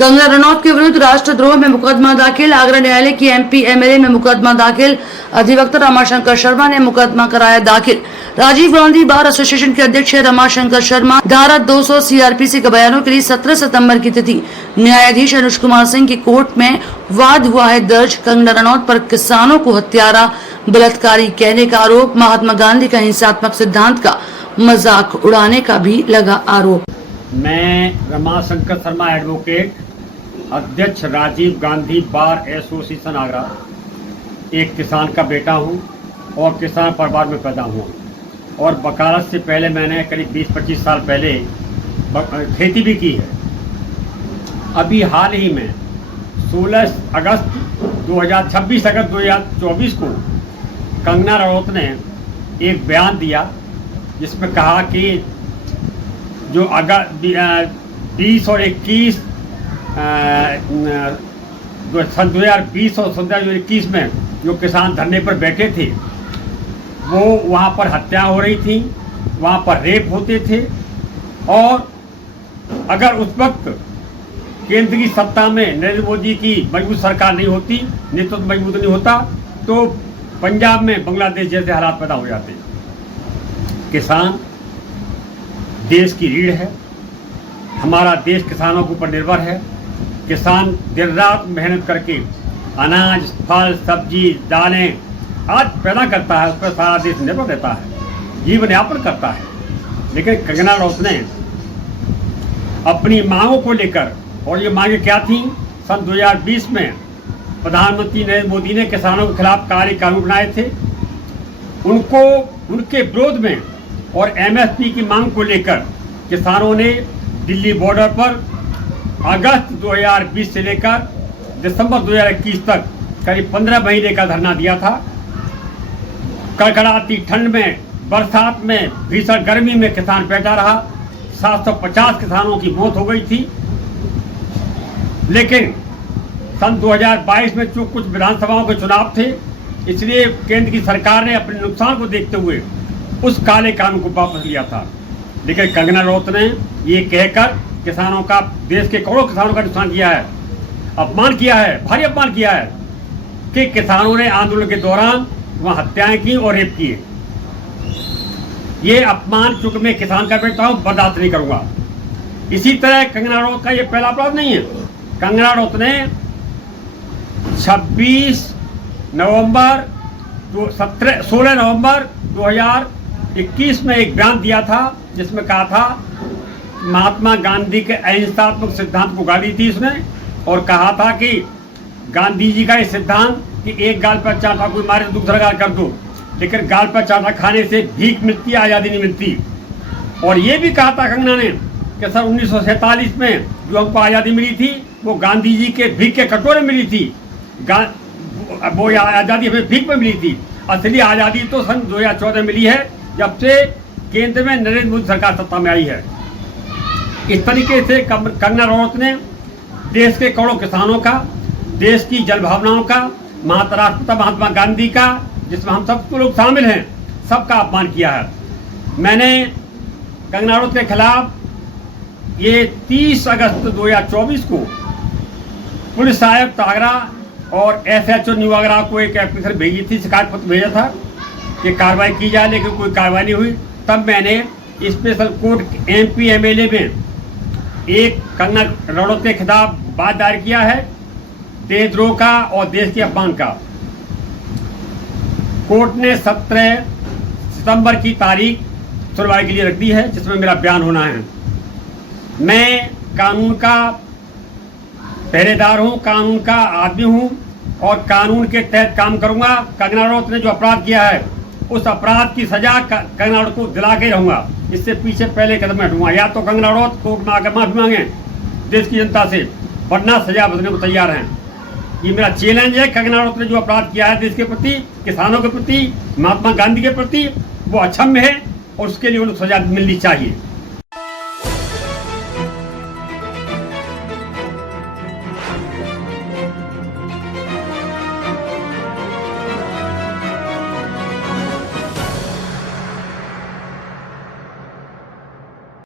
कंगना रनौत के विरुद्ध राष्ट्रद्रोह में मुकदमा दाखिल। आगरा न्यायालय की एमपी एमएलए में मुकदमा दाखिल। अधिवक्ता रमाशंकर शर्मा ने मुकदमा कराया दाखिल। राजीव गांधी बार एसोसिएशन के अध्यक्ष रमाशंकर शर्मा धारा 200 सीआरपीसी के बयानों के लिए 17 सितंबर की तिथि। न्यायाधीश अनुज कुमार सिंह की कोर्ट में वाद हुआ है दर्ज। कंगना रनौत पर किसानों को हत्यारा बलात्कारी कहने का आरोप। महात्मा गांधी का हिंसात्मक सिद्धांत का मजाक उड़ाने का भी लगा आरोप। मैं रमाशंकर शर्मा एडवोकेट, अध्यक्ष राजीव गांधी बार एसोसिएशन आगरा, एक किसान का बेटा हूं और किसान परिवार में पैदा हुआ और वकालत से पहले मैंने करीब 20-25 साल पहले खेती भी की है। अभी हाल ही में 26 अगस्त 2024 को कंगना रनौत ने एक बयान दिया जिसमें कहा कि जो अगस्त 20 और 21 सन 2020 और 2021 में जो किसान धरने पर बैठे थे वो वहाँ पर हत्या हो रही थी, वहाँ पर रेप होते थे और अगर उस वक्त केंद्र की सत्ता में नरेंद्र मोदी की मजबूत सरकार नहीं होती, नेतृत्व मजबूत नहीं होता तो पंजाब में बांग्लादेश जैसे हालात पैदा हो जाते। किसान देश की रीढ़ है, हमारा देश किसानों के ऊपर निर्भर है। किसान दिन रात मेहनत करके अनाज, फल, सब्जी, दालें आज पैदा करता है, उस पर सारा देश निर्भर रहता है, जीवन यापन करता है। लेकिन कंगना रनौत ने अपनी मांगों को लेकर, और ये मांगे क्या थी, सन 2020 में प्रधानमंत्री नरेंद्र मोदी ने किसानों के खिलाफ काले कानून बनाए थे, उनको उनके विरोध में और एमएसपी की मांग को लेकर किसानों ने दिल्ली बॉर्डर पर अगस्त 2020 से लेकर दिसंबर 2021 तक करीब 15 महीने का धरना दिया था। कड़कड़ाती ठंड में, बरसात में, भीषण गर्मी में किसान बैठा रहा। 750 किसानों की मौत हो गई थी। लेकिन सन 2022 में जो कुछ विधानसभाओं के चुनाव थे, इसलिए केंद्र की सरकार ने अपने नुकसान को देखते हुए उस काले कानून को वापस लिया था। लेकिन कंगना रनौत ने ये कहकर किसानों का, देश के करोड़ों किसानों का नुकसान किया है, अपमान किया है, भारी अपमान किया है कि किसानों ने आंदोलन के दौरान वहाँ हत्याएं की और रेप किए। ये अपमान चूंकि मैं किसान का बेटा हूँ बर्दाश्त नहीं करूँगा। इसी तरह कंगना रनौत का ये पहला अपराध नहीं है। कंगना रनौत ने 16 नवंबर 2021 में एक बयान दिया था जिसमें कहा था, महात्मा गांधी के अहिंसात्मक सिद्धांत को गाली थी इसने और कहा था कि गांधी जी का ये सिद्धांत कि एक गाल पर चाटा कोई मारे तो दूसरा गाल कर दो, लेकिन गाल पर चाटा खाने से भीख मिलती है, आज़ादी नहीं मिलती। और ये भी कहा था कंगना ने कि सर 1947 में जो हमको आज़ादी मिली थी वो गांधी जी के भीख के कटोरे मिली थी, वो आज़ादी हमें भीख में मिली थी। असली आज़ादी तो सन 2014 मिली है जब से केंद्र में नरेंद्र मोदी सरकार सत्ता में आई है। इस तरीके से कंगना रनौत ने देश के करोड़ों किसानों का, देश की जन भावनाओं का, राष्ट्रपिता महात्मा गांधी का, जिसमें हम सब लोग शामिल हैं, सबका अपमान किया है। मैंने कंगना रनौत के खिलाफ ये 30 अगस्त 2024 को पुलिस आयुक्त आगरा और SHO न्यू आगरा को एक एप्लीकेशन भेजी थी, शिकायत पत्र भेजा था कि कार्रवाई की जाए, लेकिन कोई कार्रवाई नहीं हुई। तब मैंने स्पेशल कोर्ट MP MLA में एक कंगना रनौत के खिलाफ बात दायर किया है, देशद्रोह का और देश के अपमान का। कोर्ट ने 17 सितंबर की तारीख सुनवाई के लिए रख दी है, जिसमें मेरा बयान होना है। मैं कानून का पहरेदार हूँ, कानून का आदमी हूँ और कानून के तहत काम करूँगा। कंगना रनौत ने जो अपराध किया है उस अपराध की सजा कंगना रनौत को दिला के रहूँगा। इससे पीछे पहले कदम हटूँगा। या तो कंगना रनौत कोर्ट में आकर माफी मांगे देश की जनता से, वरना सजा बदलने को तैयार हैं। ये मेरा चैलेंज है। कंगना रनौत ने जो अपराध किया है देश के प्रति, किसानों के प्रति, महात्मा गांधी के प्रति, वो अक्षम्य है और उसके लिए उन्हें सजा मिलनी चाहिए।